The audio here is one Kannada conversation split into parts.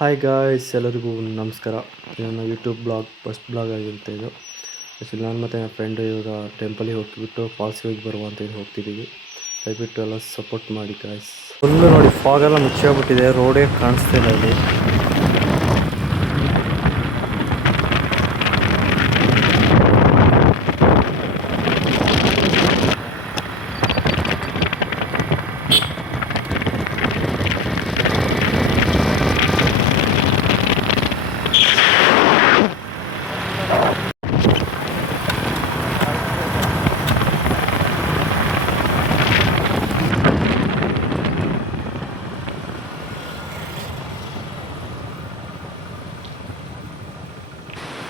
ಹಾಯ್ ಗಾಯ್ಸ್, ಎಲ್ಲರಿಗೂ ನಮಸ್ಕಾರ. ಇದು ನನ್ನ ಯೂಟ್ಯೂಬ್ ಬ್ಲಾಗ್ ಫಸ್ಟ್ ಬ್ಲಾಗ್ ಆಗಿರುತ್ತೆ ಇದು. ಆ್ಯಕ್ಚುಲಿ ನಾನು ಮತ್ತು ನನ್ನ ಫ್ರೆಂಡು ಇವಾಗ ಟೆಂಪಲಿಗೆ ಹೋಗಿಬಿಟ್ಟು ಫಾಲ್ಸ್ಗೆ ಹೋಗಿ ಬರುವ ಅಂತ ಹೇಳಿ ಹೋಗ್ತಿದ್ದೀವಿ. ದಯವಿಟ್ಟು ಎಲ್ಲ ಸಪೋರ್ಟ್ ಮಾಡಿ ಗಾಯ್ಸ್. ಫುಲ್ಲು ನೋಡಿ, ಫಾಗೆಲ್ಲ ಮುಚ್ಚಾಗ್ಬಿಟ್ಟಿದೆ, ರೋಡೇ ಕಾಣಿಸ್ತಿಲ್ಲ ಇಲ್ಲಿ.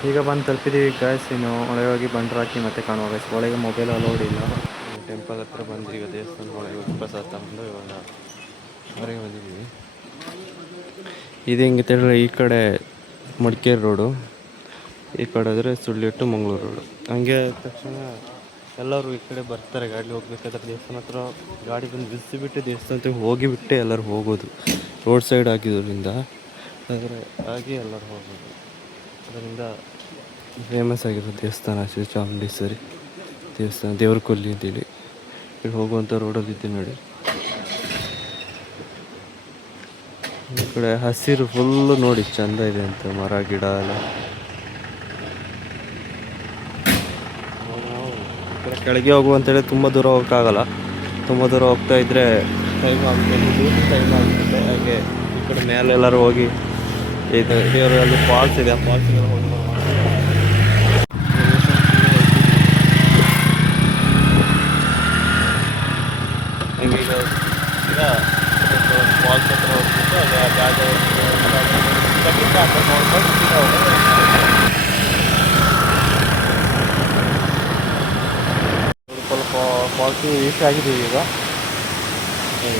ಈಗ ಬಂದು ತಲುಪಿದ್ದೀವಿ ಗಾಯ್ಸ್. ಇನ್ನು ಒಳಗೆ ಹೋಗಿ ಬಂಡ್ರು ಹಾಕಿ ಮತ್ತೆ ಕಾಣುವ ಗಾಯ್ಸ್. ಒಳಗೆ ಮೊಬೈಲ್ ಅಲೋಡ್ ಇಲ್ಲ. ಟೆಂಪಲ್ ಹತ್ರ ಬಂದು ಈಗ ದೇವಸ್ಥಾನ ಒಳಗೆ ಹೋಗಿ ಪ್ರಸಾದ ತಗೊಂಡು ಇವಾಗ ಹೊರಗೆ ಬಂದಿದ್ದೀವಿ. ಇದು ಹೆಂಗೆ ಹೇಳಿದ್ರೆ, ಈ ಕಡೆ ಮಡಿಕೇರಿ ರೋಡು, ಈ ಕಡೆ ಆದರೆ ಸುಳ್ಳಿಟ್ಟು ಮಂಗಳೂರು ರೋಡು. ಹಂಗೆ ತಕ್ಷಣ ಎಲ್ಲರೂ ಈ ಕಡೆ ಬರ್ತಾರೆ ಗಾಡಿ ಹೋಗ್ಬೇಕಾದ್ರೆ. ದೇವಸ್ಥಾನ ಹತ್ರ ಗಾಡಿ ಬಂದು ಬಿಸಿಬಿಟ್ಟು ದೇವಸ್ಥಾನಕ್ಕೆ ಹೋಗಿಬಿಟ್ಟೆ ಎಲ್ಲರೂ ಹೋಗೋದು. ರೋಡ್ ಸೈಡ್ ಆಗಿದ್ದರಿಂದ ಆದರೆ ಹಾಗೆ ಎಲ್ಲರೂ ಹೋಗೋದು. ಅದರಿಂದ ಫೇಮಸ್ ಆಗಿರೋ ದೇವಸ್ಥಾನ ಶ್ರೀ ಚಾಮುಂಡೇಶ್ವರಿ ದೇವಸ್ಥಾನ, ದೇವ್ರ ಕೊಲ್ಲಿ ಅಂತೇಳಿ. ಇಲ್ಲಿ ಹೋಗುವಂಥ ರೋಡಲ್ಲಿದ್ದೆ ನೋಡಿ. ಈ ಕಡೆ ಹಸಿರು ಫುಲ್ಲು ನೋಡಿ ಚೆಂದ ಇದೆ ಅಂತ, ಮರ ಗಿಡ ಎಲ್ಲ. ನಾವು ಈ ಕಡೆ ಕೆಳಗೆ ಹೋಗುವಂತೇಳಿ ತುಂಬ ದೂರ ಹೋಗೋಕ್ಕಾಗಲ್ಲ. ತುಂಬ ದೂರ ಹೋಗ್ತಾ ಇದ್ದರೆ ಟೈಮ್ ಆಗುತ್ತೆ, ಹಾಗೆ ಈ ಕಡೆ ಮೇಲೆ ಎಲ್ಲರೂ ಹೋಗಿ ಇದು ದೇವರಲ್ಲಿ ಫಾಲ್ಸ್ ಇದೆ, ಆ ಫಾಲ್ಸಿಗೆಲ್ಲ ಹೋಗಿ ಹಂಗೀಗ ಫಾಲ್ಸ್ ಹತ್ರ ಹೋಗ್ಬಿಟ್ಟು ಅಲ್ಲಿ ಆ ಜಾಗ ನೋಡ್ಕೊಂಡು ಸ್ವಲ್ಪ ಫಾಲ್ಸಿಗೆ ರೀಚ್ ಆಗಿದ್ದೀವಿ ಈಗ.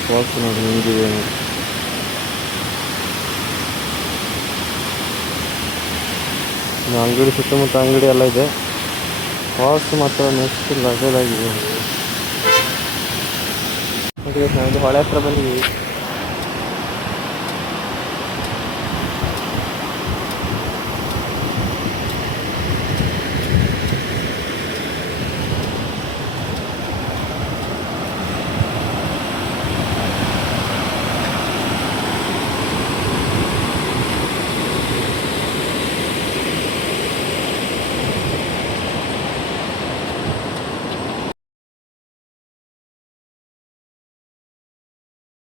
ಫಾಲ್ಸ್ ನೋಡಿ ಹಿಂಗಿದೆ ನೋಡಿ. ಅಂಗಡಿ ಸುತ್ತಮುತ್ತ ಅಂಗಡಿ ಎಲ್ಲ ಇದೆ. ಫಾಲ್ಸ್ ಮಾತ್ರ ನೆಕ್ಸ್ಟ್ ಲೆವೆಲ್ ಆಗಿದೆ. ನಾವೊಂದು ಹೊಳೆ ಹತ್ರ ಬಂದಿದ್ದೀವಿ.